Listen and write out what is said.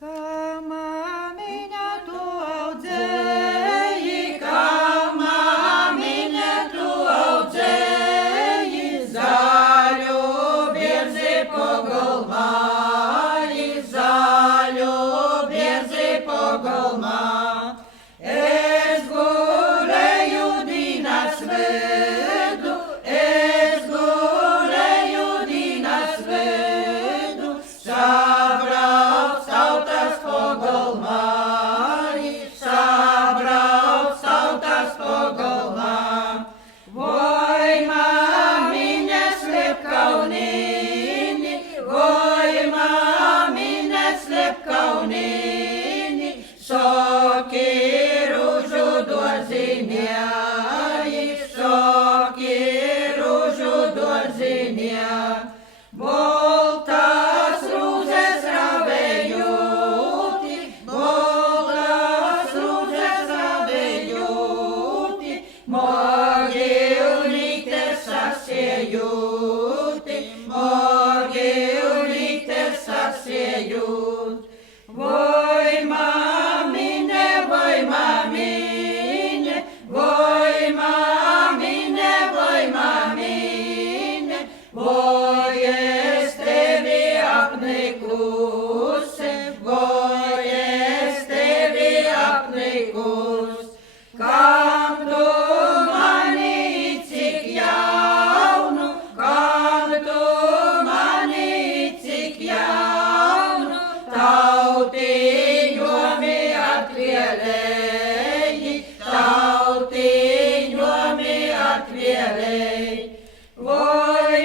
Kā māmiņa tu audzēji, kā māmiņa tu audzēji, zaļu bierzi pogolmā, zaļu bierzi pogolmā. Es gulēju dīnas vidu, es gulēju dīnas vidu, sabrauc tautas pogolmā, sabrauc tautas pogolmā. Voi māmiņa slēp kaunīni, voi māmiņa slēp kaunīni, soki rūžu dārziņā, soki rūžu dārziņā. Boltas rūzes ravējūti, boltas rūzes ravējūti, mogilnīte sasiejūti, mogilnīte sasiejūt. Voi māmiņe, voi māmiņe, voi māmiņe, voi māmiņe, voi es tevi apnikusi, voi es tevi apnikus. Kam tu mani cik jaunu, kam tu mani cik jaunu, tautiņomi atvēlēji, tautiņomi atvēlēji. Voi